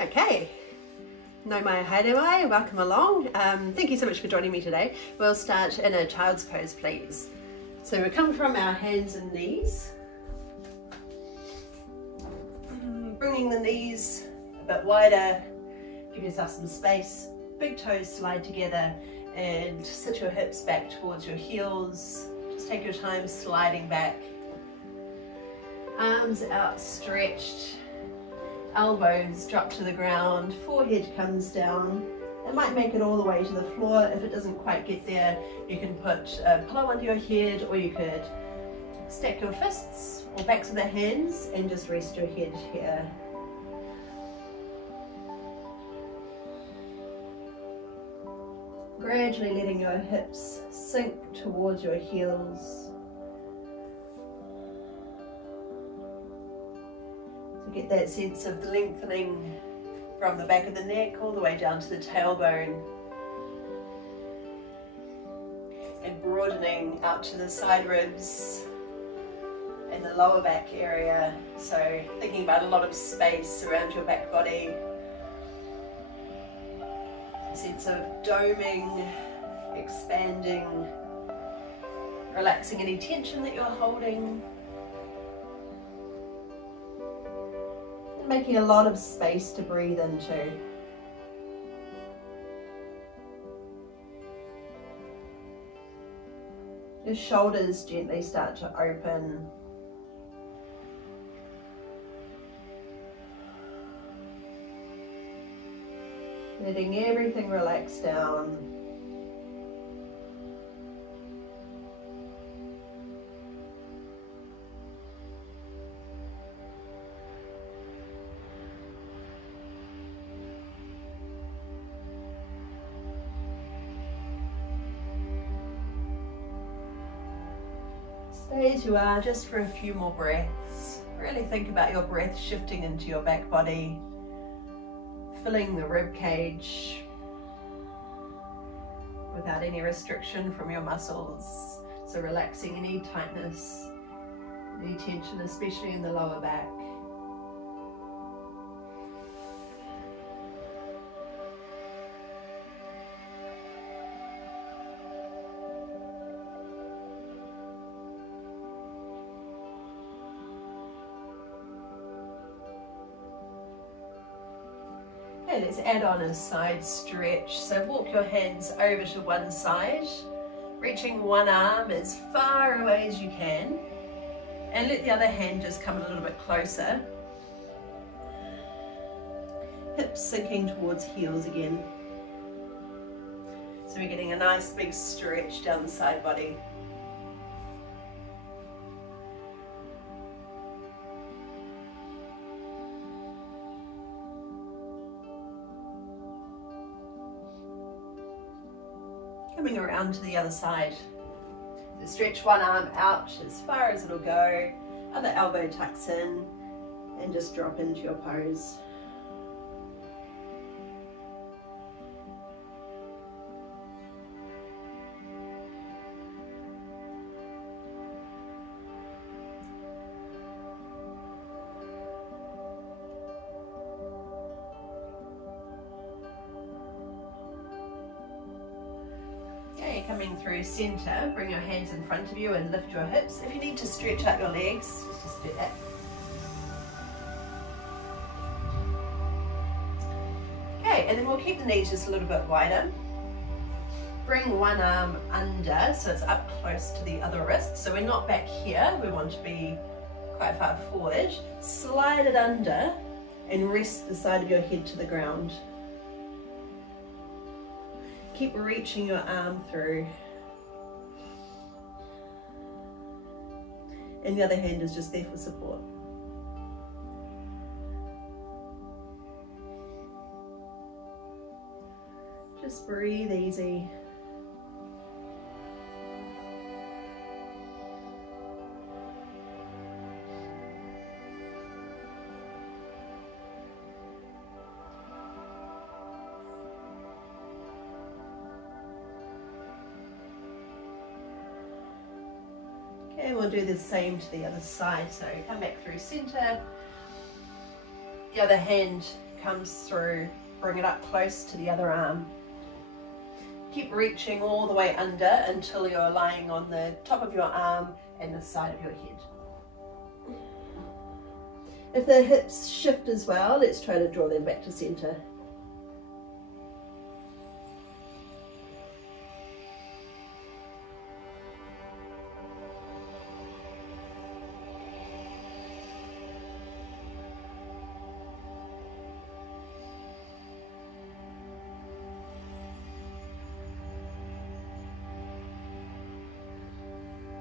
Okay, no mai haere mai, welcome along. Thank you so much for joining me today. We'll start in a child's pose, please. So we come from our hands and knees, bringing the knees a bit wider, give yourself some space, big toes slide together and sit your hips back towards your heels. Just take your time sliding back, arms outstretched, elbows drop to the ground, forehead comes down. It might make it all the way to the floor. If it doesn't quite get there, you can put a pillow under your head, or you could stack your fists or backs of the hands and just rest your head here. Gradually letting your hips sink towards your heels. Get that sense of lengthening from the back of the neck all the way down to the tailbone, and broadening out to the side ribs and the lower back area. So thinking about a lot of space around your back body, a sense of doming, expanding, relaxing any tension that you're holding. Making a lot of space to breathe into. Your shoulders gently start to open. Letting everything relax down. Stay as you are just for a few more breaths. Really think about your breath shifting into your back body, filling the rib cage without any restriction from your muscles. So relaxing any tightness, any tension, especially in the lower back. Okay, let's add on a side stretch. So walk your hands over to one side, reaching one arm as far away as you can, and let the other hand just come a little bit closer. Hips sinking towards heels again. So we're getting a nice big stretch down the side body. Coming around to the other side. So stretch one arm out as far as it'll go, other elbow tucks in, and just drop into your pose. Coming through center, bring your hands in front of you and lift your hips. If you need to stretch out your legs, just do that. Okay, and then we'll keep the knees just a little bit wider. Bring one arm under so it's up close to the other wrist. So we're not back here, we want to be quite far forward. Slide it under and rest the side of your head to the ground. Keep reaching your arm through. And the other hand is just there for support. Just breathe easy. And we'll do the same to the other side. So come back through center. The other hand comes through, bring it up close to the other arm. Keep reaching all the way under until you're lying on the top of your arm and the side of your head. If the hips shift as well, let's try to draw them back to center.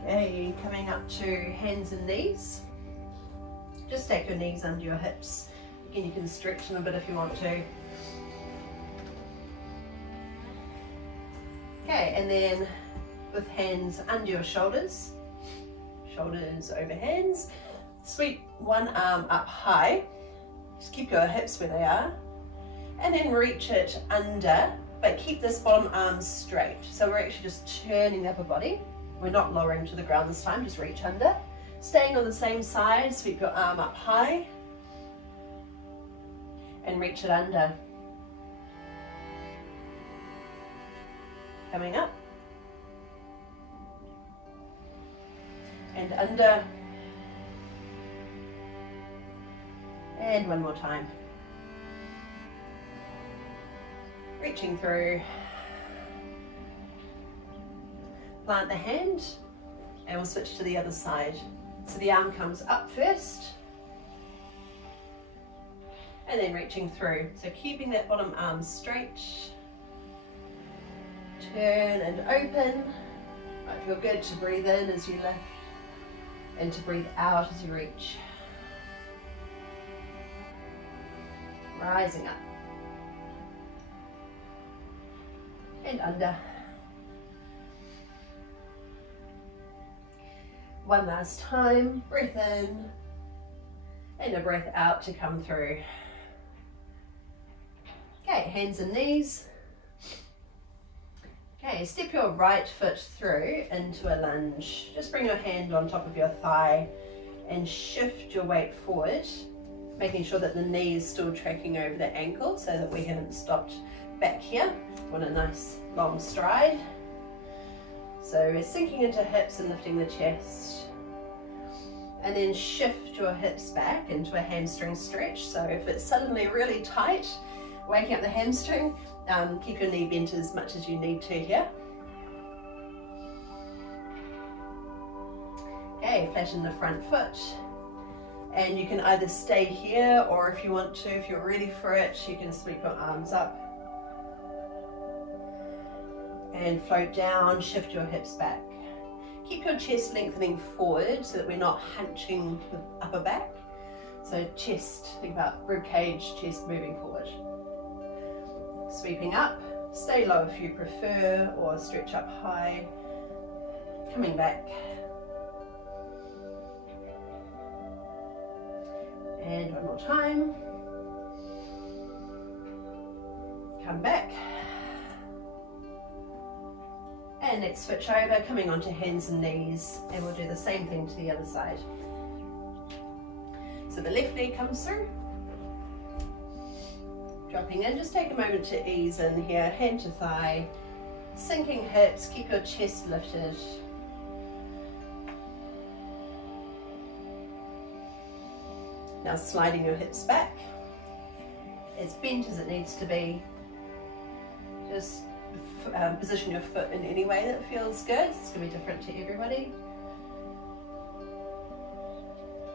Okay, coming up to hands and knees. Just stack your knees under your hips. Again, you can stretch them a bit if you want to. Okay, and then with hands under your shoulders, shoulders over hands, sweep one arm up high. Just keep your hips where they are. And then reach it under, but keep this bottom arm straight. So we're actually just turning the upper body. We're not lowering to the ground this time, just reach under. Staying on the same side, sweep your arm up high and reach it under. Coming up and under, and one more time. Reaching through. Plant the hand and we'll switch to the other side. So the arm comes up first and then reaching through. So keeping that bottom arm straight. Turn and open. Might feel good to breathe in as you lift and to breathe out as you reach. Rising up and under. One last time, breath in and a breath out to come through. Okay, hands and knees. Okay, step your right foot through into a lunge. Just bring your hand on top of your thigh and shift your weight forward, making sure that the knee is still tracking over the ankle so that we haven't stopped back here. Want a nice long stride. So we're sinking into hips and lifting the chest. And then shift your hips back into a hamstring stretch. So if it's suddenly really tight, waking up the hamstring, keep your knee bent as much as you need to here. Okay, flatten the front foot. And you can either stay here or if you want to, if you're ready for it, you can sweep your arms up. And float down, shift your hips back. Keep your chest lengthening forward so that we're not hunching the upper back. So chest, think about rib cage, chest moving forward. Sweeping up, stay low if you prefer, or stretch up high. Coming back. And one more time. Come back. And let's switch over, coming onto hands and knees, and we'll do the same thing to the other side. So the left leg comes through, dropping in, just take a moment to ease in here, hand to thigh, sinking hips, keep your chest lifted. Now sliding your hips back, as bent as it needs to be, just position your foot in any way that feels good. It's going to be different to everybody.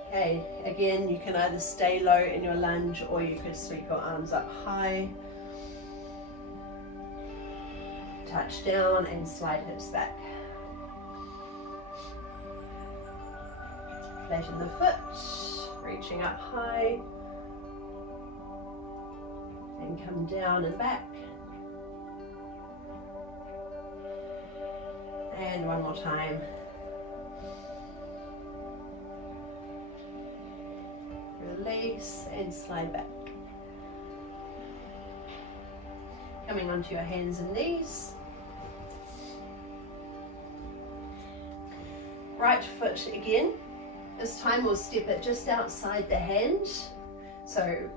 Okay, again, you can either stay low in your lunge or you could sweep your arms up high. Touch down and slide hips back. Flatten the foot, reaching up high. And come down and back. And one more time. Release and slide back. Coming onto your hands and knees. Right foot again. This time we'll step it just outside the hand. So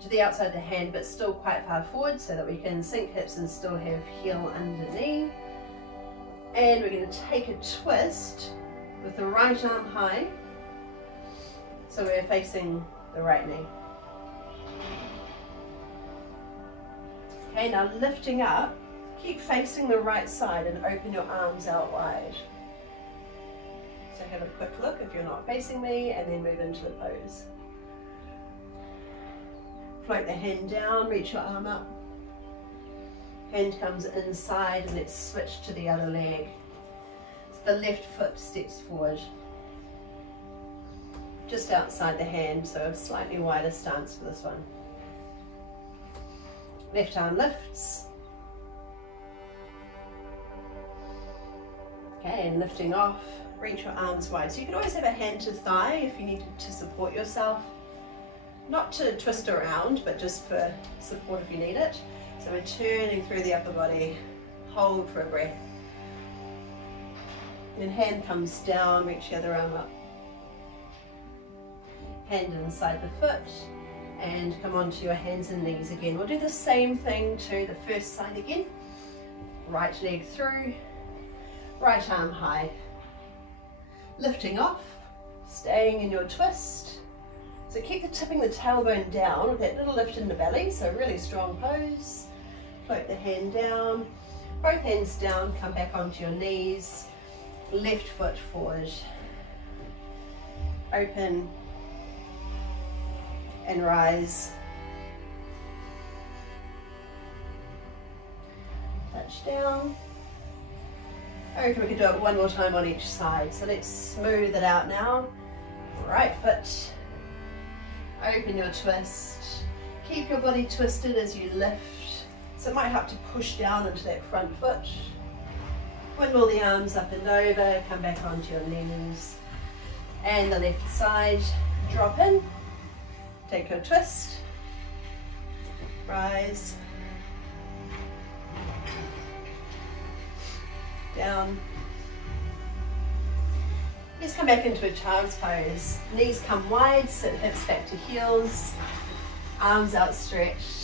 to the outside of the hand, but still quite far forward so that we can sink hips and still have heel under knee. And we're going to take a twist with the right arm high, so we're facing the right knee. Okay, now lifting up, keep facing the right side and open your arms out wide. So have a quick look if you're not facing me, and then move into the pose. Float the hand down, reach your arm up. Hand comes inside, and let's switch to the other leg. So the left foot steps forward, just outside the hand, so a slightly wider stance for this one. Left arm lifts. Okay, and lifting off, reach your arms wide. So you can always have a hand to thigh if you need to support yourself. Not to twist around, but just for support if you need it. So we're turning through the upper body. Hold for a breath. Then hand comes down, reach the other arm up. Hand inside the foot, and come onto your hands and knees again. We'll do the same thing to the first side again. Right leg through, right arm high. Lifting off, staying in your twist. So keep tipping the tailbone down with that little lift in the belly, so really strong pose. Float the hand down, both hands down, come back onto your knees, left foot forward. Open and rise. Touch down. I reckon we could do it one more time on each side. So let's smooth it out now. Right foot. Open your twist. Keep your body twisted as you lift. So it might have to push down into that front foot. Windmill the arms up and over. Come back onto your knees. And the left side. Drop in. Take your twist, rise, down. Let's come back into a child's pose. Knees come wide, sit hips back to heels, arms outstretched.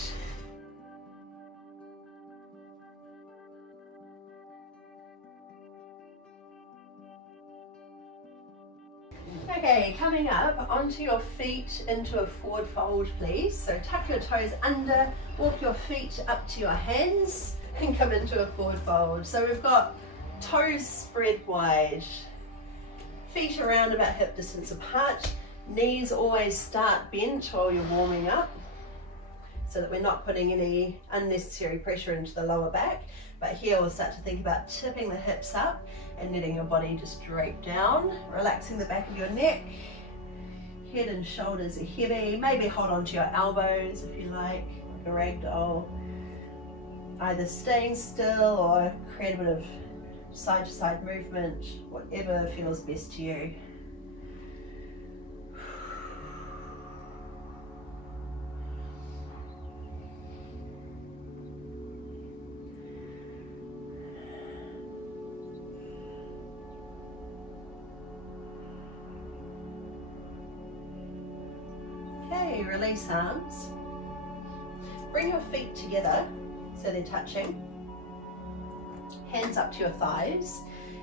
Okay, coming up onto your feet into a forward fold, please. So tuck your toes under, walk your feet up to your hands and come into a forward fold. So we've got toes spread wide, feet around about hip distance apart, knees always start bent while you're warming up so that we're not putting any unnecessary pressure into the lower back. But here we'll start to think about tipping the hips up and letting your body just drape down, relaxing the back of your neck. Head and shoulders are heavy. Maybe hold on to your elbows if you like a ragdoll. Either staying still or create a bit of side to side movement, whatever feels best to you. Okay, release arms. Bring your feet together so they're touching. Hands up to your thighs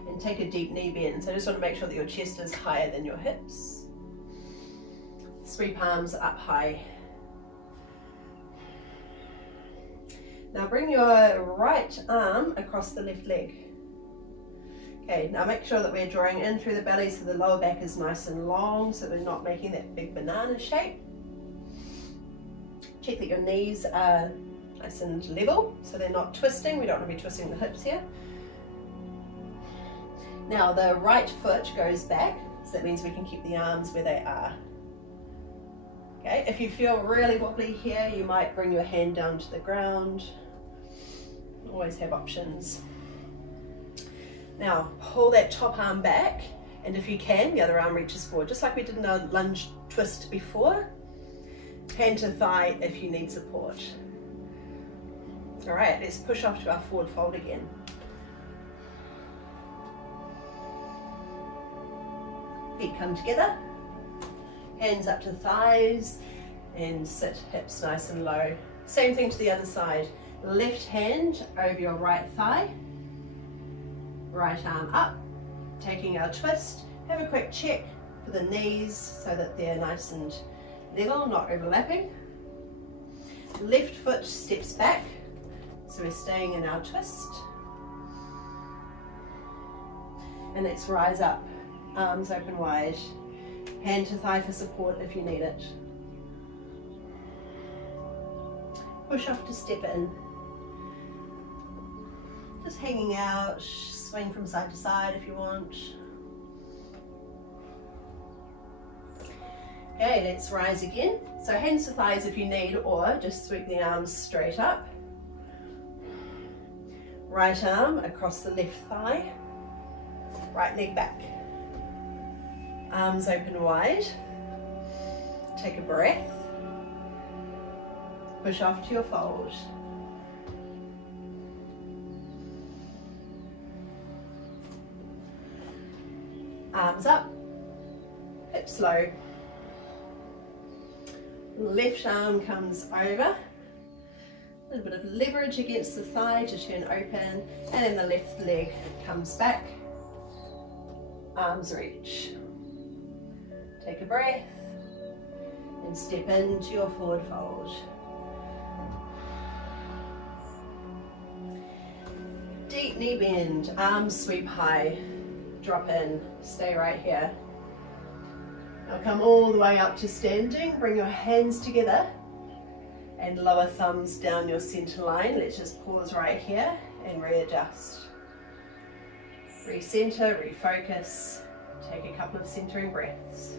and take a deep knee bend. So I just want to make sure that your chest is higher than your hips. Sweep arms up high. Now bring your right arm across the left leg. Okay, now make sure that we're drawing in through the belly so the lower back is nice and long, so we're not making that big banana shape. Check that your knees are nice and level, so they're not twisting. We don't want to be twisting the hips here. Now the right foot goes back, so that means we can keep the arms where they are. Okay, if you feel really wobbly here, you might bring your hand down to the ground. Always have options. Now pull that top arm back, and if you can, the other arm reaches forward, just like we did in our lunge twist before. Hand to thigh if you need support. All right, let's push off to our forward fold again. Feet come together, hands up to thighs, and sit hips nice and low. Same thing to the other side. Left hand over your right thigh, right arm up, taking our twist. Have a quick check for the knees so that they're nice and level, not overlapping. Left foot steps back, so we're staying in our twist. And let's rise up, arms open wide, hand to thigh for support if you need it. Push off to step in. Just hanging out, swing from side to side if you want. Okay, let's rise again. So hands to thighs if you need, or just sweep the arms straight up. Right arm across the left thigh, right leg back. Arms open wide. Take a breath. Push off to your fold. Arms up, hips low. Left arm comes over. A little bit of leverage against the thigh to turn open, and then the left leg comes back. Arms reach. Take a breath and step into your forward fold. Deep knee bend, arms sweep high, drop in, stay right here. Now come all the way up to standing, bring your hands together and lower thumbs down your center line. Let's just pause right here and readjust. Recenter, refocus, take a couple of centering breaths.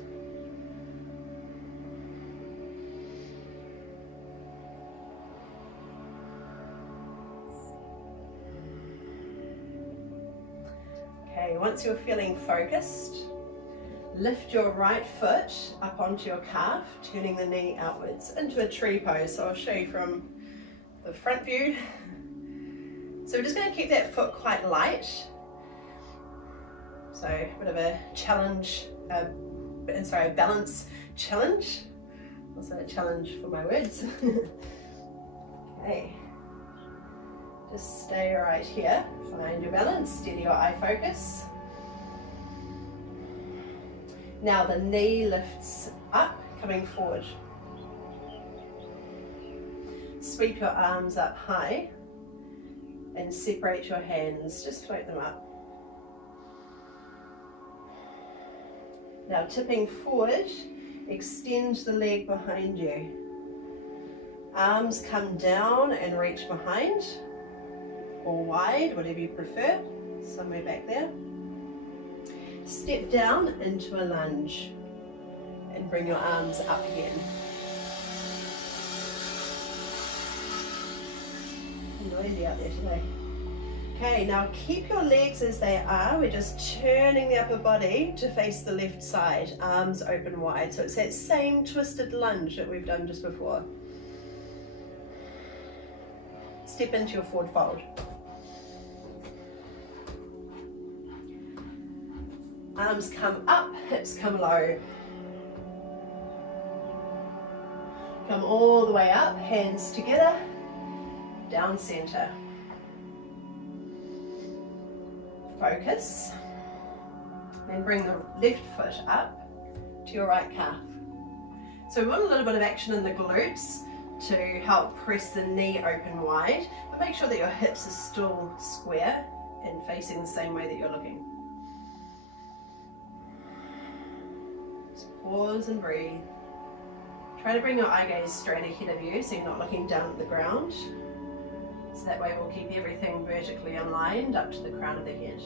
Okay, once you're feeling focused, lift your right foot up onto your calf, turning the knee outwards into a tree pose. So I'll show you from the front view. So we're just going to keep that foot quite light. So a bit of a challenge, balance challenge. Also a challenge for my words. Okay. Just stay right here, find your balance, steady your eye focus. Now the knee lifts up, coming forward. Sweep your arms up high and separate your hands, just float them up. Now tipping forward, extend the leg behind you. Arms come down and reach behind, or wide, whatever you prefer, somewhere back there. Step down into a lunge and bring your arms up again. Noisy out there today. Okay, now keep your legs as they are. We're just turning the upper body to face the left side, arms open wide. So it's that same twisted lunge that we've done just before. Step into your forward fold. Arms come up, hips come low. Come all the way up, hands together, down center. Focus. Then bring the left foot up to your right calf. So we want a little bit of action in the glutes to help press the knee open wide, but make sure that your hips are still square and facing the same way that you're looking. Pause and breathe. Try to bring your eye gaze straight ahead of you so you're not looking down at the ground. So that way we'll keep everything vertically aligned up to the crown of the head.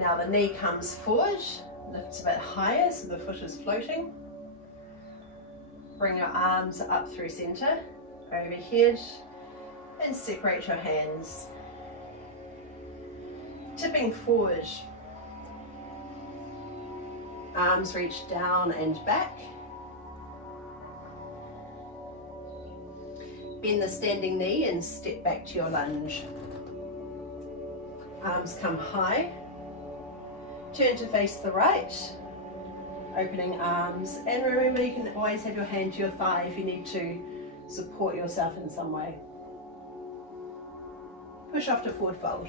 Now the knee comes forward, lifts a bit higher so the foot is floating. Bring your arms up through center, overhead, and separate your hands. Tipping forward. Arms reach down and back. Bend the standing knee and step back to your lunge. Arms come high. Turn to face the right. Opening arms, and remember you can always have your hand to your thigh if you need to support yourself in some way. Push off to forward fold.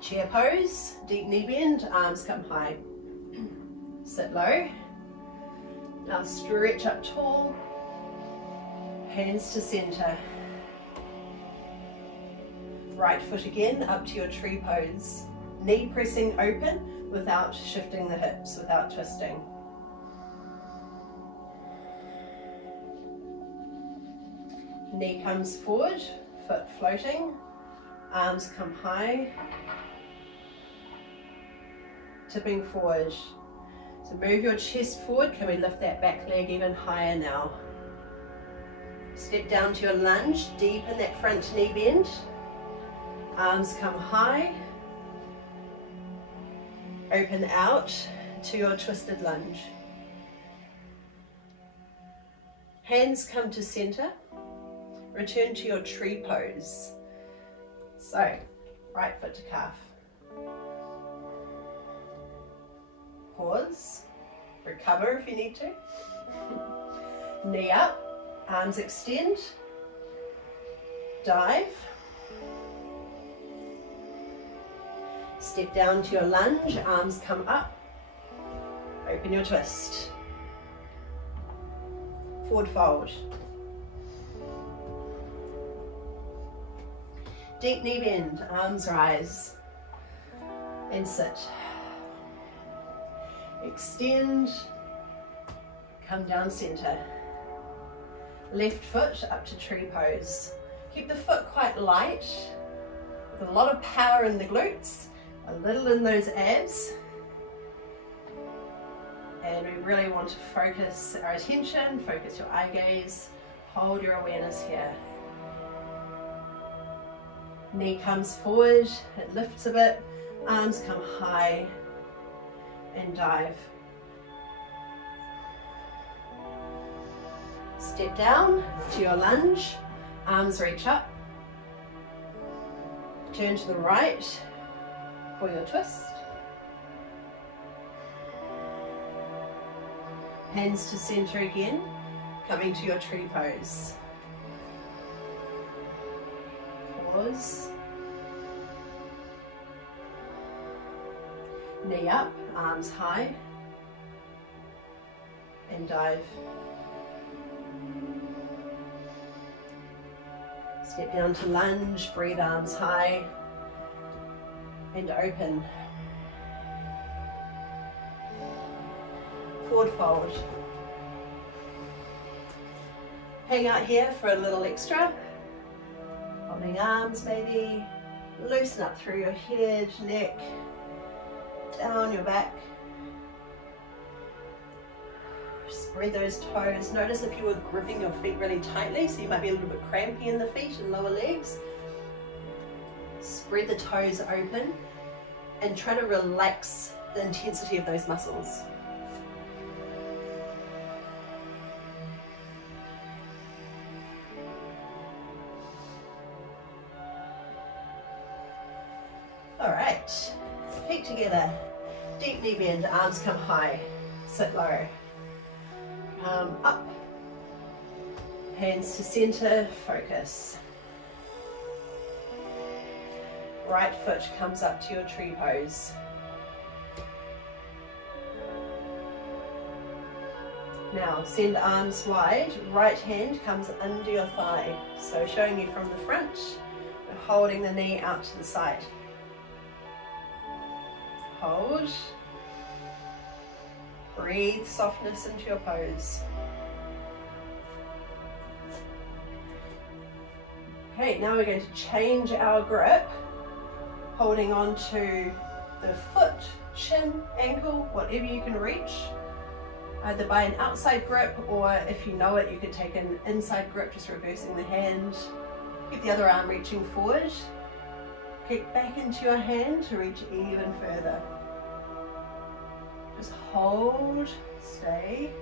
Chair pose, deep knee bend, arms come high. Sit low. Now stretch up tall, hands to center. Right foot again up to your tree pose. Knee pressing open without shifting the hips, without twisting. Knee comes forward, foot floating, arms come high, tipping forward. So move your chest forward. Can we lift that back leg even higher now? Step down to your lunge, deepen that front knee bend. Arms come high, open out to your twisted lunge. Hands come to center, return to your tree pose. So, right foot to calf. Pause, recover if you need to. Knee up, arms extend, dive. Step down to your lunge, arms come up, open your twist. Forward fold. Deep knee bend, arms rise, and sit. Extend, come down center. Left foot up to tree pose. Keep the foot quite light, with a lot of power in the glutes, a little in those abs, and we really want to focus our attention, focus your eye gaze, hold your awareness here. Knee comes forward, it lifts a bit, arms come high, and dive. Step down to your lunge, arms reach up, turn to the right for your twist. Hands to center again, coming to your tree pose. Pause. Knee up, arms high, and dive. Step down to lunge, breathe arms high, and open. Forward fold. Hang out here for a little extra. Holding arms maybe. Loosen up through your head, neck, down your back. Spread those toes. Notice if you were gripping your feet really tightly, so you might be a little bit crampy in the feet and lower legs. Spread the toes open and try to relax the intensity of those muscles. All right, feet together, deep knee bend, arms come high, sit low. Up, hands to center, focus. Right foot comes up to your tree pose. Now send arms wide, right hand comes under your thigh. So showing you from the front, we're holding the knee out to the side. Hold. Breathe softness into your pose. Okay, now we're going to change our grip, holding on to the foot, shin, ankle, whatever you can reach, either by an outside grip, or if you know it, you could take an inside grip, just reversing the hand. Keep the other arm reaching forward. Kick back into your hand to reach even further. Just hold, stay.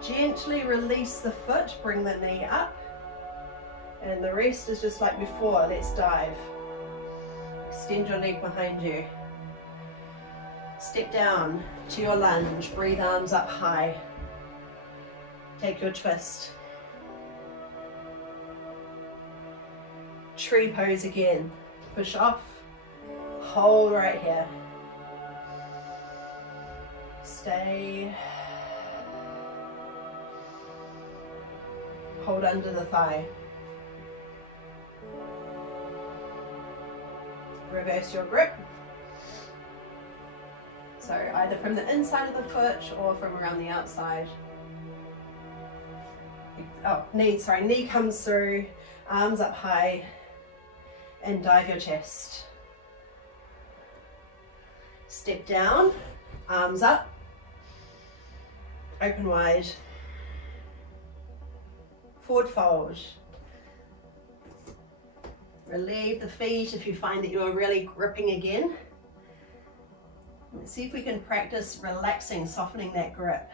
Gently release the foot, bring the knee up. And the rest is just like before. Let's dive. Extend your leg behind you. Step down to your lunge. Breathe arms up high. Take your twist. Tree pose again. Push off. Hold right here. Stay. Hold under the thigh. Reverse your grip. So either from the inside of the foot or from around the outside. Oh, knee comes through, arms up high, and dive your chest. Step down, arms up, open wide, forward fold. Relieve the feet if you find that you're really gripping again. Let's see if we can practice relaxing, softening that grip.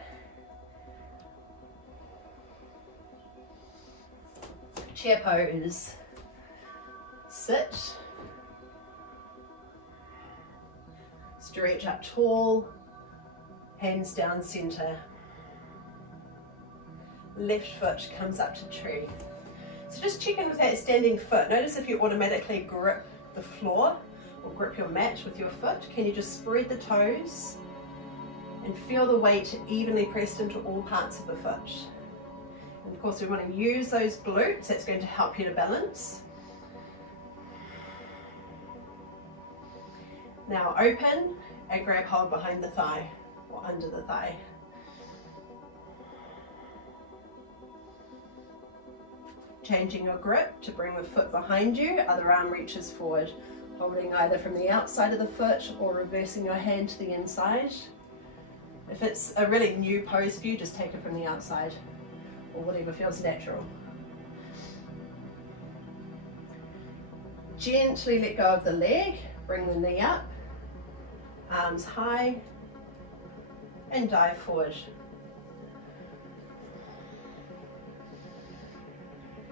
Chair pose. Sit. Stretch up tall. Hands down center. Left foot comes up to tree. So just check in with that standing foot. Notice if you automatically grip the floor or grip your mat with your foot. Can you just spread the toes and feel the weight evenly pressed into all parts of the foot. And of course we want to use those glutes. That's going to help you to balance. Now open and grab hold behind the thigh or under the thigh. Changing your grip to bring the foot behind you, other arm reaches forward, holding either from the outside of the foot or reversing your hand to the inside. If it's a really new pose for you, just take it from the outside or whatever feels natural. Gently let go of the leg, bring the knee up, arms high, and dive forward.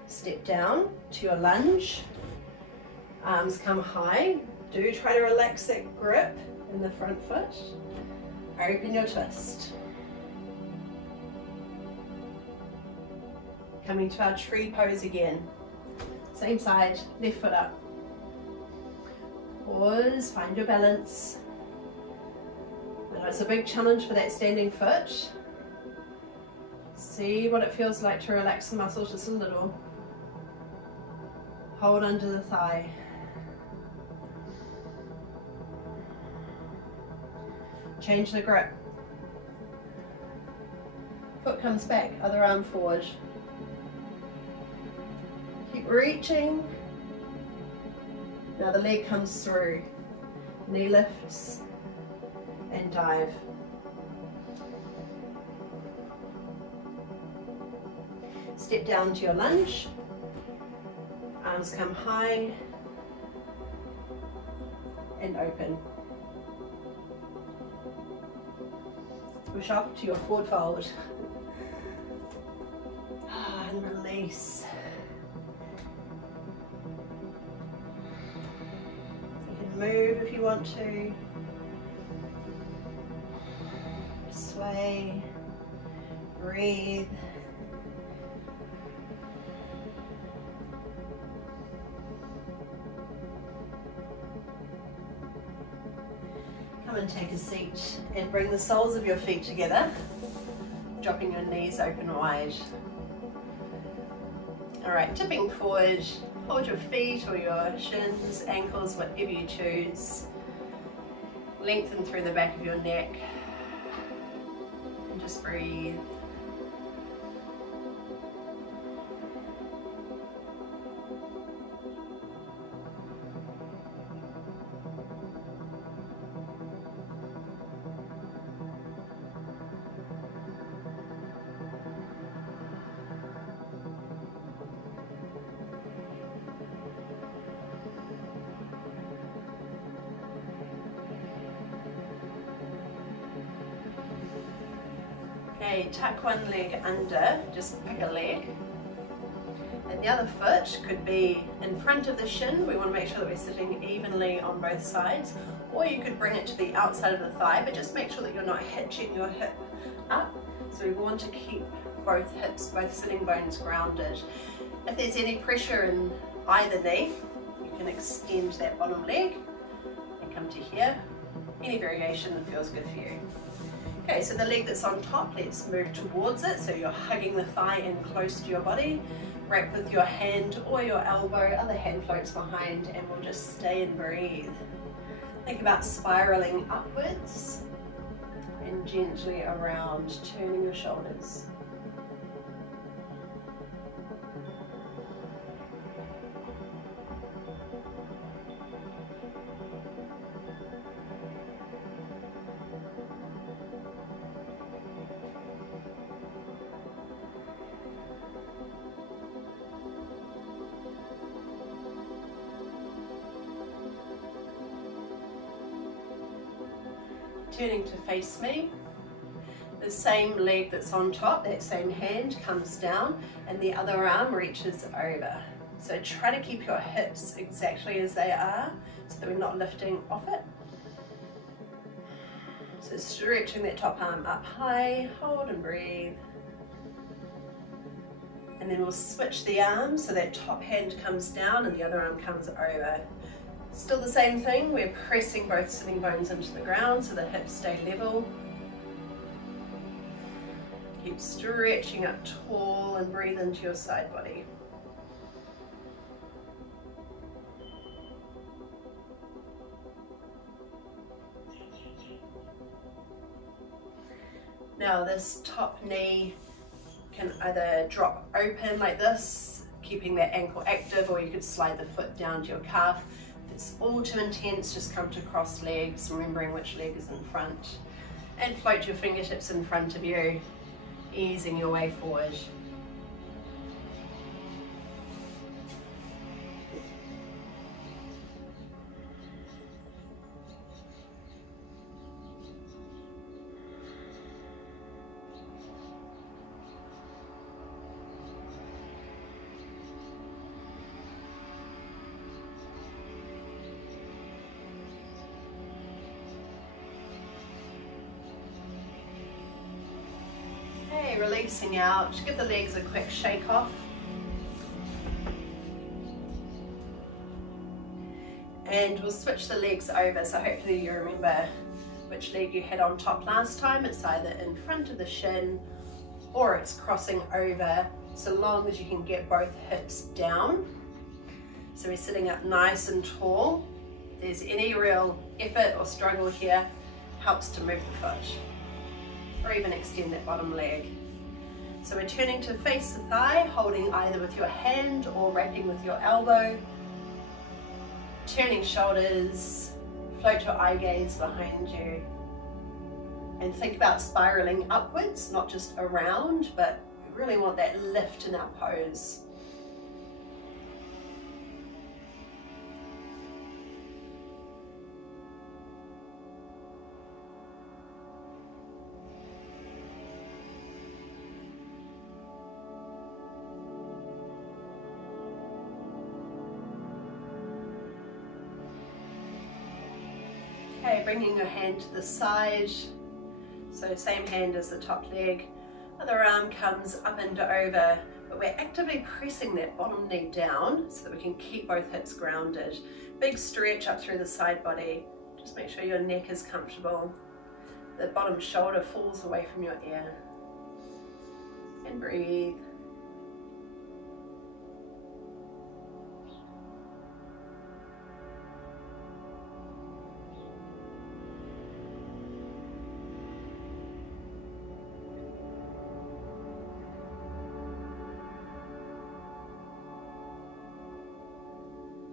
Step down to your lunge, arms come high. Do try to relax that grip in the front foot. Open your twist. Coming to our tree pose again. Same side, left foot up. Pause, find your balance. I know it's a big challenge for that standing foot. See what it feels like to relax the muscles just a little. Hold under the thigh. Change the grip. Foot comes back, other arm forward. Keep reaching. Now the leg comes through. Knee lifts and dive. Step down to your lunge. Arms come high and open. Push up to your forward fold. And release. You can move if you want to. Sway. Breathe. And take a seat and bring the soles of your feet together, dropping your knees open wide. Alright, tipping forward, hold your feet or your shins, ankles, whatever you choose. Lengthen through the back of your neck and just breathe. Okay, tuck one leg under, just pick a leg, and The other foot could be in front of the shin. We want to make sure that we're sitting evenly on both sides, or you could bring it to the outside of the thigh, but just make sure that you're not hitching your hip up. So we want to keep both hips, both sitting bones grounded. If there's any pressure in either knee, you can extend that bottom leg and come to here. Any variation that feels good for you. Okay, so the leg that's on top, let's move towards it. So you're hugging the thigh in close to your body. Wrap with your hand or your elbow, other hand floats behind, and we'll just stay and breathe. Think about spiraling upwards and gently around, turning your shoulders. Turning to face me, the same leg that's on top, that same hand comes down and the other arm reaches over. So try to keep your hips exactly as they are so that we're not lifting off it. So stretching that top arm up high, hold and breathe. And then we'll switch the arms so that top hand comes down and the other arm comes over. Still the same thing, we're pressing both sitting bones into the ground so the hips stay level. Keep stretching up tall and breathe into your side body. Now this top knee can either drop open like this, keeping that ankle active, or you could slide the foot down to your calf. If it's all too intense, just come to cross legs, remembering which leg is in front. And float your fingertips in front of you, easing your way forward. Releasing out, give the legs a quick shake off. And we'll switch the legs over, so hopefully you remember which leg you had on top last time. It's either in front of the shin or it's crossing over, so long as you can get both hips down. So we're sitting up nice and tall. If there's any real effort or struggle here, helps to move the foot or even extend that bottom leg. So we're turning to face the thigh, holding either with your hand or wrapping with your elbow. Turning shoulders, float your eye gaze behind you. And think about spiraling upwards, not just around, but we really want that lift in our pose. Okay, bringing your hand to the side, so same hand as the top leg, other arm comes up and over, but we're actively pressing that bottom knee down so that we can keep both hips grounded. Big stretch up through the side body, just make sure your neck is comfortable, the bottom shoulder falls away from your ear, and breathe.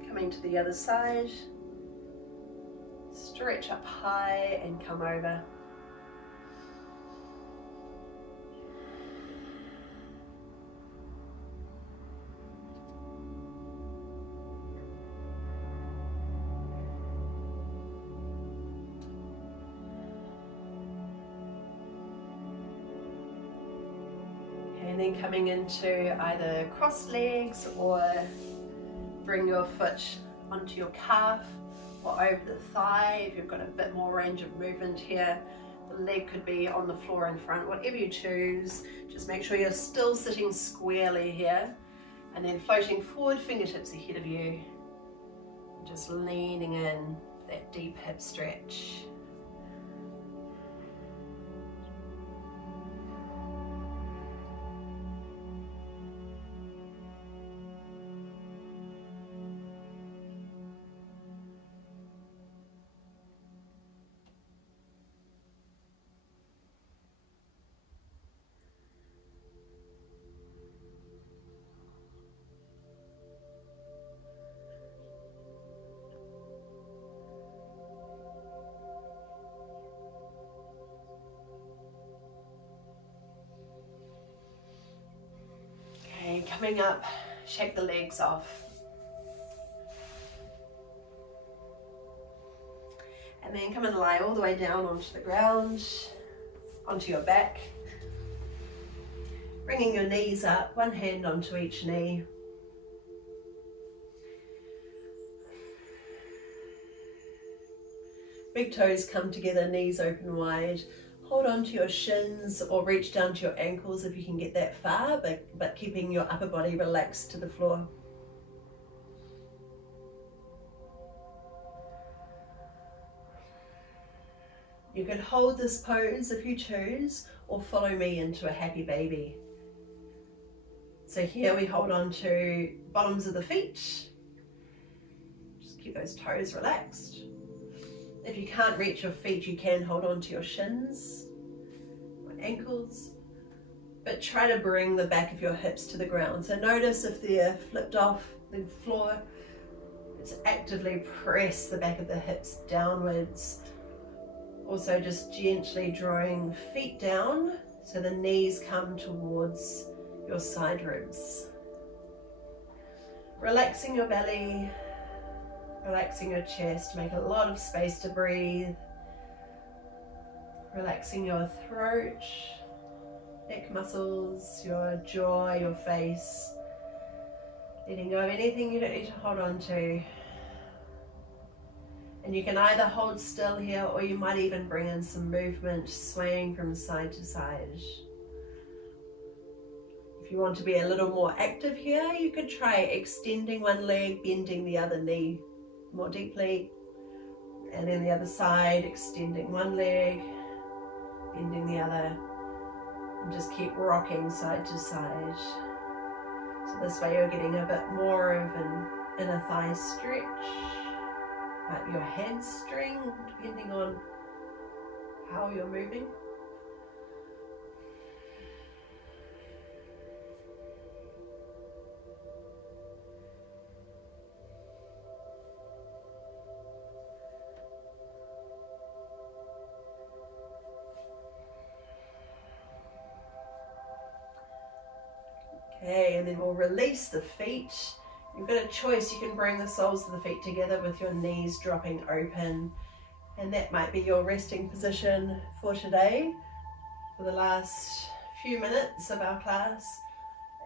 Coming to the other side, stretch up high and come over. then coming into either crossed legs or bring your foot onto your calf or over the thigh if you've got a bit more range of movement here. The leg could be on the floor in front, whatever you choose. Just make sure you're still sitting squarely here, and then floating forward, fingertips ahead of you. Just leaning in, that deep hip stretch. Coming up, shake the legs off. And then come and lie all the way down onto the ground, onto your back. Bringing your knees up, one hand onto each knee. Big toes come together, knees open wide. Hold on to your shins or reach down to your ankles if you can get that far, but keeping your upper body relaxed to the floor. You can hold this pose if you choose, or follow me into a happy baby. So here we hold on to bottoms of the feet. Just keep those toes relaxed. If you can't reach your feet, you can hold on to your shins or ankles, but try to bring the back of your hips to the ground. So notice if they're flipped off the floor, just actively press the back of the hips downwards. Also just gently drawing feet down so the knees come towards your side ribs. Relaxing your belly. Relaxing your chest, make a lot of space to breathe. Relaxing your throat, neck muscles, your jaw, your face. Letting go of anything you don't need to hold on to. And you can either hold still here, or you might even bring in some movement, swaying from side to side. If you want to be a little more active here, you could try extending one leg, bending the other knee more deeply, and then the other side, extending one leg, bending the other, and just keep rocking side to side. So this way you're getting a bit more of an inner thigh stretch, like your hamstring, depending on how you're moving. Okay, and then we'll release the feet. You've got a choice. You can bring the soles of the feet together with your knees dropping open. And that might be your resting position for today, for the last few minutes of our class.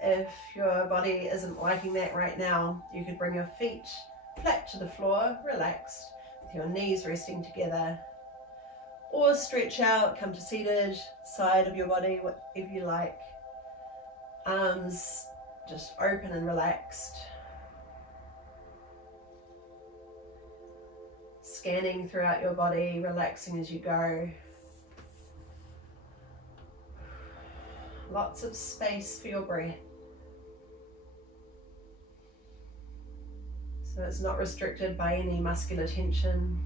If your body isn't liking that right now, you could bring your feet flat to the floor, relaxed, with your knees resting together. Or stretch out, come to seated, side of your body, whatever you like. Arms just open and relaxed. Scanning throughout your body, relaxing as you go. Lots of space for your breath. So it's not restricted by any muscular tension.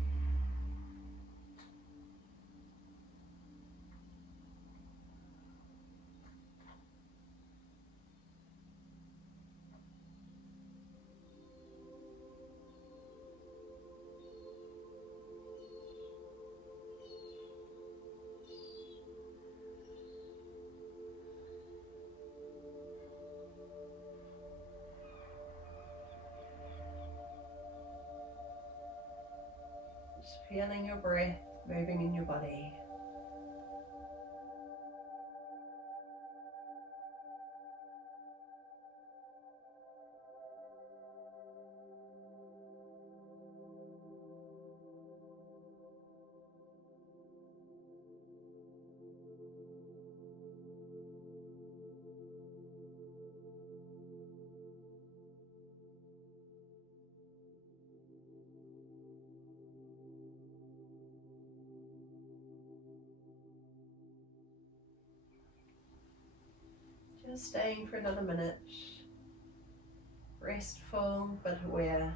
Feeling your breath moving in your body. Just staying for another minute, restful but aware.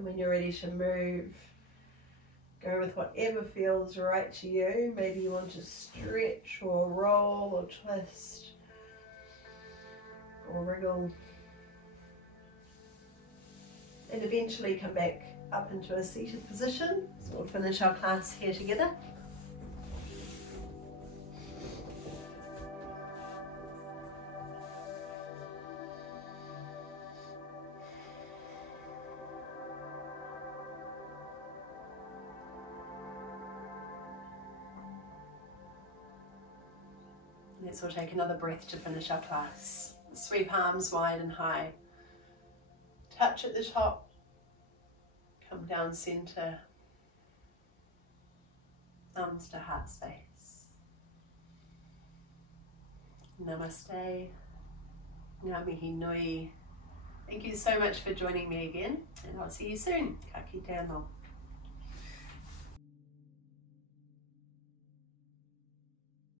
And when you're ready to move, go with whatever feels right to you. Maybe you want to stretch or roll or twist or wriggle. And eventually come back up into a seated position. So we'll finish our class here together. Let's all take another breath to finish our class. Sweep arms wide and high. Touch at the top. Come down center. Thumbs to heart space. Namaste. Ngā mihi nui. Thank you so much for joining me again, and I'll see you soon. Ka kite anō.